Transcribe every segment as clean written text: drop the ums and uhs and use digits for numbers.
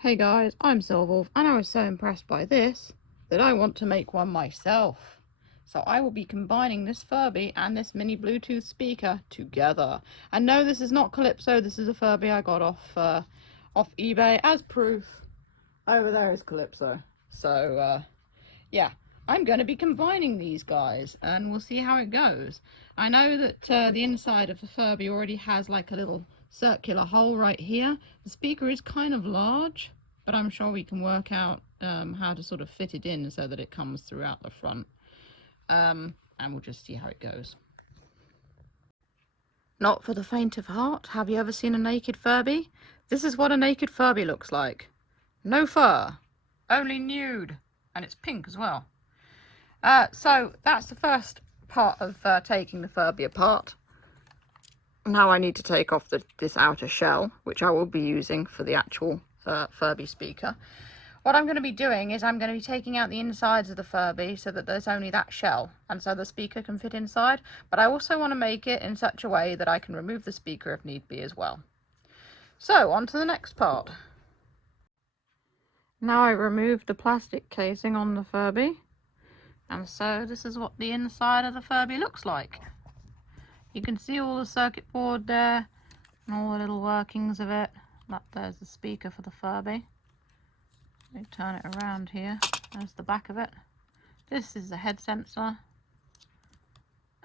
Hey guys, I'm Silverwolf and I was so impressed by this that I want to make one myself. So I will be combining this Furby and this mini Bluetooth speaker together. And no, this is not Calypso, this is a Furby I got off eBay as proof. Over there is Calypso. So yeah, I'm going to be combining these guys and we'll see how it goes. I know that the inside of the Furby already has like a little circular hole right here. The speaker is kind of large, but I'm sure we can work out how to sort of fit it in so that it comes throughout the front. And we'll just see how it goes. Not for the faint of heart. Have you ever seen a naked Furby? This is what a naked Furby looks like. No fur, only nude, and it's pink as well. So that's the first part of taking the Furby apart. Now I need to take off this outer shell, which I will be using for the actual Furby speaker. What I'm going to be doing is I'm going to be taking out the insides of the Furby so that there's only that shell, and so the speaker can fit inside, but I also want to make it in such a way that I can remove the speaker if need be as well. So on to the next part. Now I removed the plastic casing on the Furby. And so this is what the inside of the Furby looks like. You can see all the circuit board there and all the little workings of it. There's the speaker for the Furby. Let me turn it around here. There's the back of it. This is the head sensor.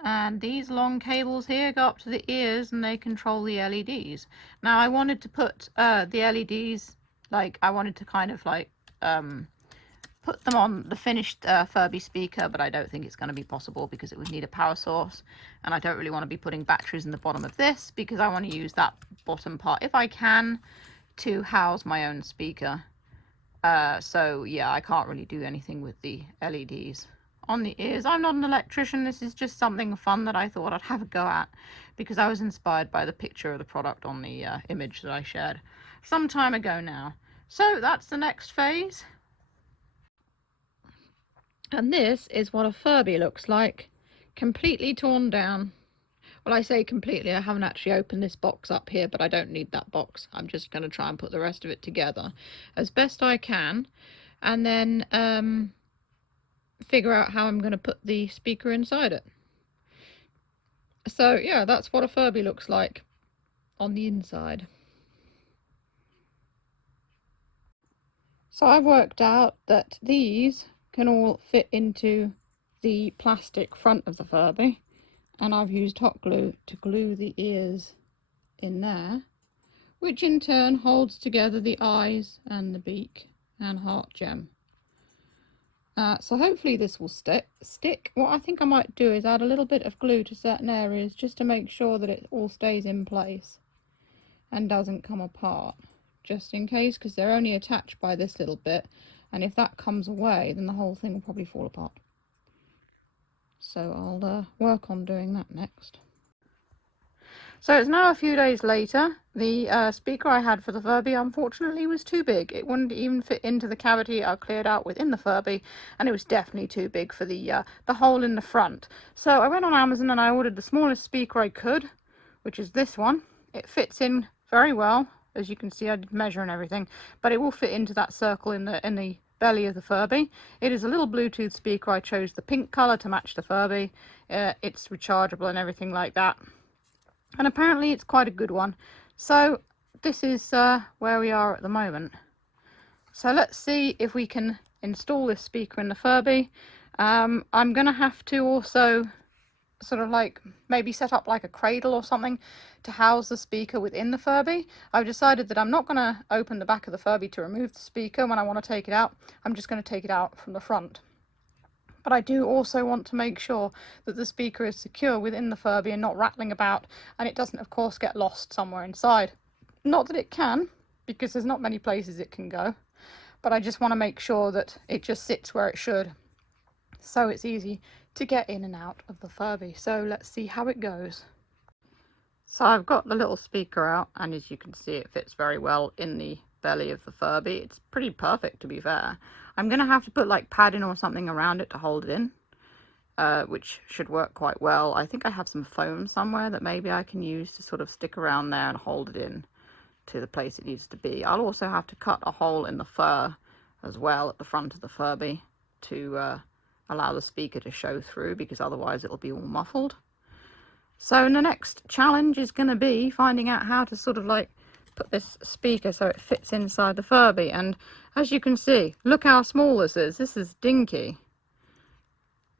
And these long cables here go up to the ears and they control the LEDs. Now I wanted to put the LEDs, I wanted to kind of put them on the finished Furby speaker, but I don't think it's going to be possible because it would need a power source, and I don't really want to be putting batteries in the bottom of this because I want to use that bottom part, if I can, to house my own speaker. So yeah, I can't really do anything with the LEDs on the ears. I'm not an electrician, this is just something fun that I thought I'd have a go at because I was inspired by the picture of the product on the image that I shared some time ago now. So that's the next phase. And this is what a Furby looks like, completely torn down. Well, I say completely, I haven't actually opened this box up here, but I don't need that box. I'm just going to try and put the rest of it together as best I can, and then figure out how I'm going to put the speaker inside it. So yeah, that's what a Furby looks like on the inside. So I've worked out that these can all fit into the plastic front of the Furby, and I've used hot glue to glue the ears in there, which in turn holds together the eyes and the beak and heart gem. So hopefully this will stick. What I think I might do is add a little bit of glue to certain areas just to make sure that it all stays in place and doesn't come apart, just in case, because they're only attached by this little bit, and if that comes away then the whole thing will probably fall apart. So I'll work on doing that next. So it's now a few days later. The speaker I had for the Furby unfortunately was too big. It wouldn't even fit into the cavity I cleared out within the Furby, and it was definitely too big for the hole in the front. So I went on Amazon and I ordered the smallest speaker I could, which is this one. It fits in very well. As you can see, I did measure and everything, but it will fit into that circle in the belly of the Furby. It is a little Bluetooth speaker. I chose the pink colour to match the Furby. It's rechargeable and everything like that, and apparently it's quite a good one. So this is where we are at the moment. So let's see if we can install this speaker in the Furby. I'm gonna have to also sort of maybe set up like a cradle or something to house the speaker within the Furby. I've decided that I'm not going to open the back of the Furby to remove the speaker when I want to take it out. I'm just going to take it out from the front. But I do also want to make sure that the speaker is secure within the Furby and not rattling about, and it doesn't of course get lost somewhere inside. Not that it can, because there's not many places it can go, but I just want to make sure that it just sits where it should, so it's easy to get in and out of the Furby. So let's see how it goes. So I've got the little speaker out, and as you can see it fits very well in the belly of the Furby. It's pretty perfect, to be fair. I'm going to have to put like padding or something around it to hold it in, which should work quite well. I think I have some foam somewhere that maybe I can use to sort of stick around there and hold it in. to the place it needs to be. I'll also have to cut a hole in the fur as well at the front of the Furby to allow the speaker to show through, because otherwise it'll be all muffled. So the next challenge is going to be finding out how to sort of like put this speaker so it fits inside the Furby. And as you can see, look how small this is. This is dinky.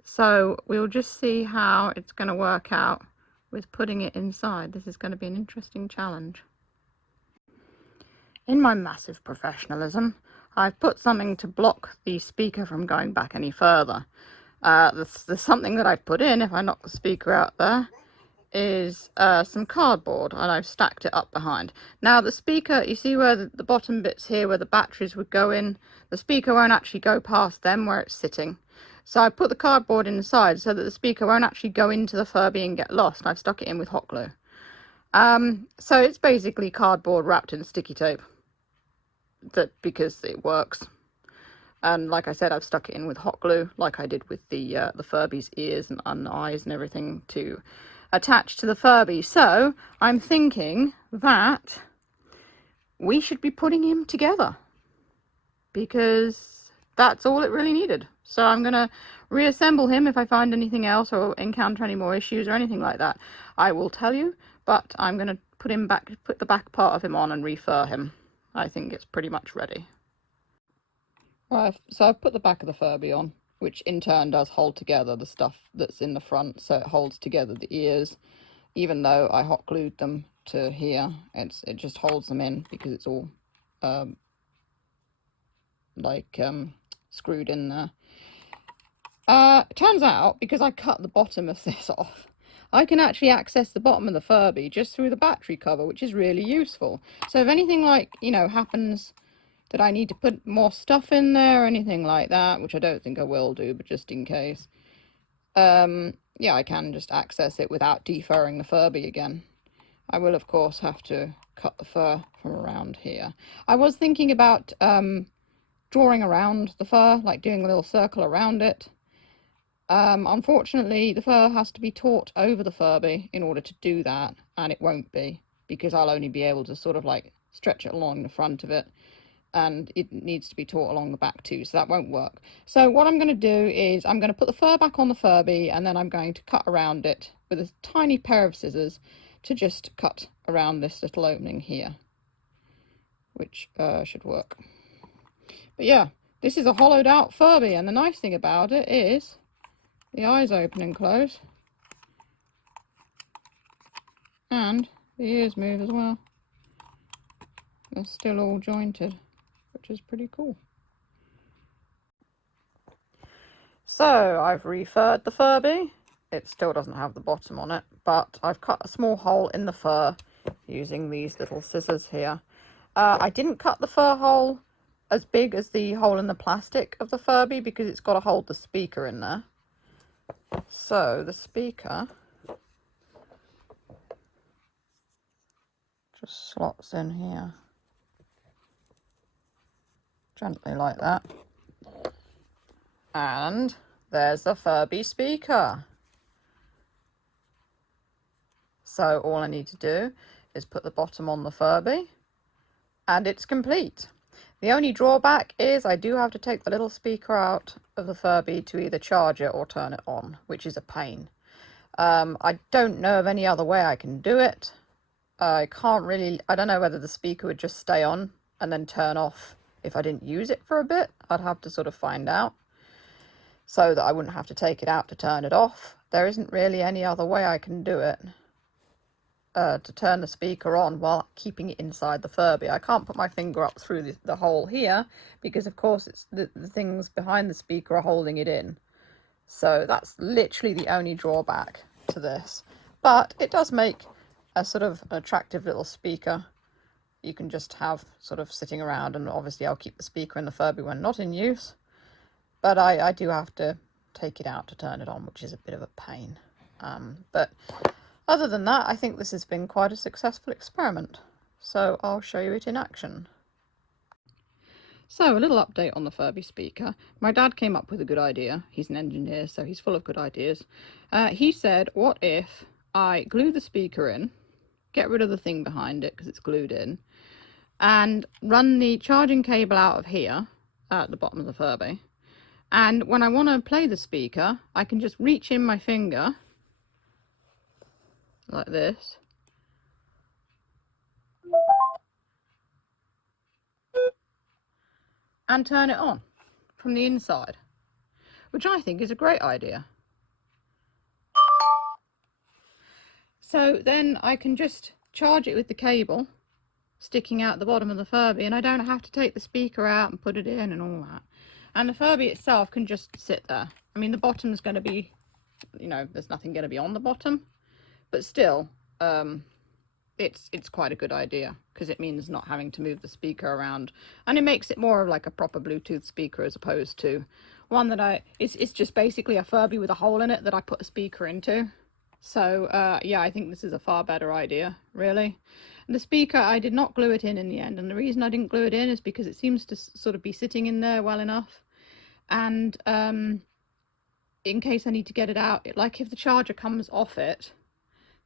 So we'll just see how it's going to work out with putting it inside. This is going to be an interesting challenge. In my massive professionalism, I've put something to block the speaker from going back any further. There's something that I've put in, if I knock the speaker out there, is some cardboard, and I've stacked it up behind. Now the speaker, you see where the bottom bits here where the batteries would go in, the speaker won't actually go past them where it's sitting. So I put the cardboard inside so that the speaker won't actually go into the Furby and get lost, and I've stuck it in with hot glue. So it's basically cardboard wrapped in sticky tape, because it works. And like I said, I've stuck it in with hot glue, like I did with the Furby's ears and eyes and everything, to attach to the Furby. So I'm thinking that we should be putting him together, because that's all it really needed. So I'm going to reassemble him. If I find anything else or encounter any more issues or anything like that, I will tell you. But I'm going to put the back part of him on and refur him. I think it's pretty much ready. Right, so I've put the back of the Furby on, which in turn does hold together the stuff that's in the front, so it holds together the ears. Even though I hot glued them to here, it just holds them in because it's all screwed in there. It turns out, because I cut the bottom of this off, I can actually access the bottom of the Furby just through the battery cover, which is really useful. So if anything happens that I need to put more stuff in there or anything like that, which I don't think I will do, but just in case, yeah, I can just access it without defurring the Furby again. I will, of course, have to cut the fur from around here. I was thinking about drawing around the fur, like doing a little circle around it. Unfortunately, the fur has to be taut over the Furby in order to do that, and it won't be, because I'll only be able to sort of like stretch it along the front of it, and it needs to be taut along the back too, so that won't work. So what I'm going to do is I'm going to put the fur back on the Furby, and then I'm going to cut around it with a tiny pair of scissors to just cut around this little opening here, which should work. But yeah, this is a hollowed out Furby, and the nice thing about it is the eyes open and close, and the ears move as well. They're still all jointed, which is pretty cool. So I've refurred the Furby. It still doesn't have the bottom on it, but I've cut a small hole in the fur using these little scissors here. I didn't cut the fur hole as big as the hole in the plastic of the Furby because it's got to hold the speaker in there. So the speaker just slots in here, gently like that. And there's the Furby speaker. So all I need to do is put the bottom on the Furby, and it's complete. The only drawback is I do have to take the little speaker out of the Furby to either charge it or turn it on, which is a pain. I don't know of any other way I can do it. I don't know whether the speaker would just stay on and then turn off if I didn't use it for a bit. I'd have to sort of find out, so that I wouldn't have to take it out to turn it off. There isn't really any other way I can do it. To turn the speaker on while keeping it inside the Furby. I can't put my finger up through the hole here because of course it's the things behind the speaker are holding it in. So that's literally the only drawback to this. But it does make a sort of attractive little speaker you can just have sort of sitting around, and obviously I'll keep the speaker in the Furby when not in use. But I do have to take it out to turn it on, which is a bit of a pain. But other than that, I think this has been quite a successful experiment, so I'll show you it in action. So, a little update on the Furby speaker. My dad came up with a good idea. He's an engineer, so he's full of good ideas. He said, what if I glue the speaker in, get rid of the thing behind it because it's glued in, and run the charging cable out of here at the bottom of the Furby. And when I want to play the speaker, I can just reach in my finger like this, and turn it on from the inside, which I think is a great idea. So then I can just charge it with the cable sticking out the bottom of the Furby, and I don't have to take the speaker out and put it in and all that. And the Furby itself can just sit there. I mean, the bottom's going to be, you know, there's nothing going to be on the bottom, but still, it's quite a good idea, because it means not having to move the speaker around, and it makes it more of like a proper Bluetooth speaker as opposed to one that it's just basically a Furby with a hole in it that I put a speaker into. So yeah, I think this is a far better idea, really. And the speaker, I did not glue it in the end, and the reason I didn't glue it in is because it seems to sort of be sitting in there well enough, and in case I need to get it out, like if the charger comes off it,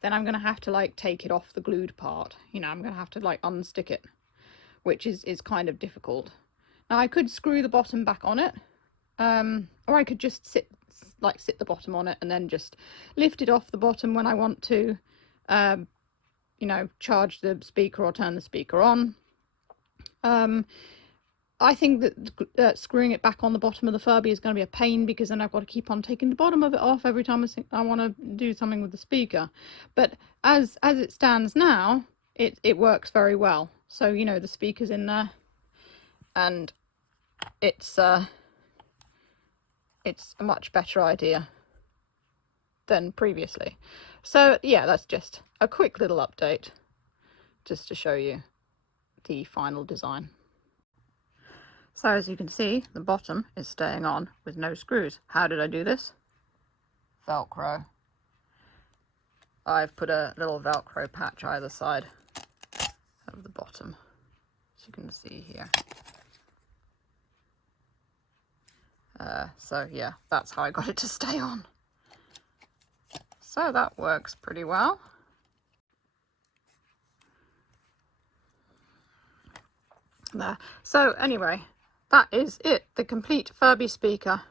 then I'm going to have to like take it off the glued part, you know, I'm going to have to like unstick it, which is kind of difficult. Now I could screw the bottom back on it, or I could just sit the bottom on it and then just lift it off the bottom when I want to, you know, charge the speaker or turn the speaker on. I think that screwing it back on the bottom of the Furby is going to be a pain, because then I've got to keep on taking the bottom of it off every time I want to do something with the speaker. But as it stands now, it works very well. So, you know, the speaker's in there, and it's a much better idea than previously. So yeah, that's just a quick little update just to show you the final design. So as you can see, the bottom is staying on with no screws. How did I do this? Velcro. I've put a little Velcro patch either side of the bottom, as you can see here. So yeah, that's how I got it to stay on. So that works pretty well. There. So anyway, that is it, the complete Furby speaker.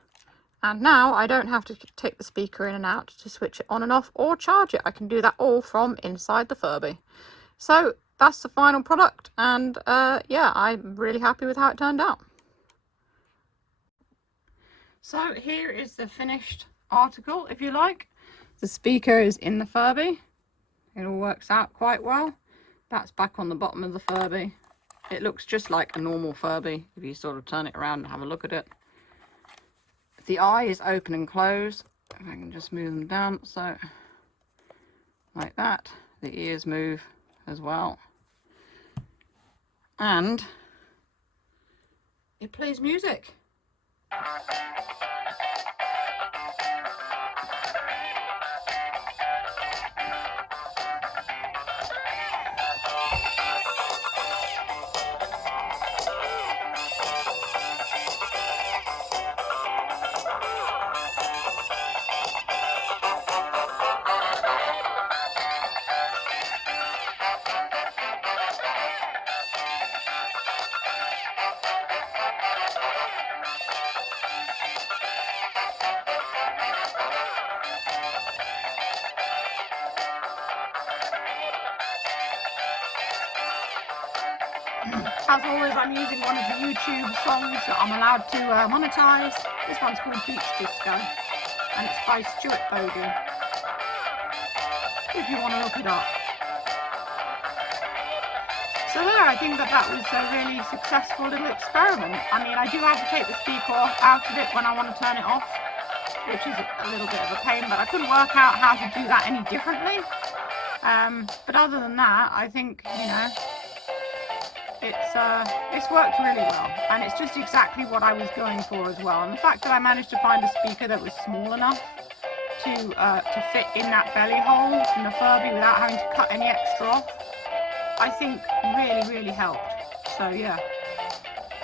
And now I don't have to take the speaker in and out to switch it on and off or charge it. I can do that all from inside the Furby. So that's the final product, and yeah, I'm really happy with how it turned out. So here is the finished article, if you like. The speaker is in the Furby. It all works out quite well. That's back on the bottom of the Furby. It looks just like a normal Furby if you sort of turn it around and have a look at it. The eye is open and closed. If I can just move them down, so like that. The ears move as well. And it plays music. As always, I'm using one of the YouTube songs that I'm allowed to monetize. This one's called Beach Disco, and it's by Stuart Bogan, if you want to look it up. So there, I think that was a really successful little experiment. I mean, I do have to take the speaker out of it when I want to turn it off, which is a little bit of a pain, but I couldn't work out how to do that any differently. But other than that, I think, you know, it's worked really well, and it's just exactly what I was going for as well. And the fact that I managed to find a speaker that was small enough to fit in that belly hole in the Furby without having to cut any extra off, I think really helped. So yeah,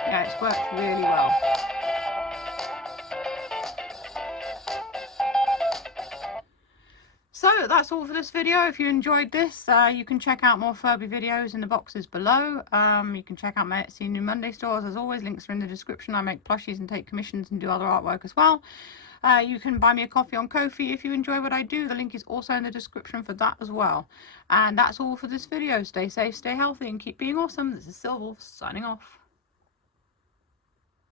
it's worked really well. So that's all for this video. If you enjoyed this, you can check out more Furby videos in the boxes below. You can check out my Etsy New Monday stores. As always, links are in the description. I make plushies and take commissions and do other artwork as well. You can buy me a coffee on Ko-fi if you enjoy what I do. The link is also in the description for that as well. And that's all for this video. Stay safe, stay healthy, and keep being awesome. This is Silver signing off.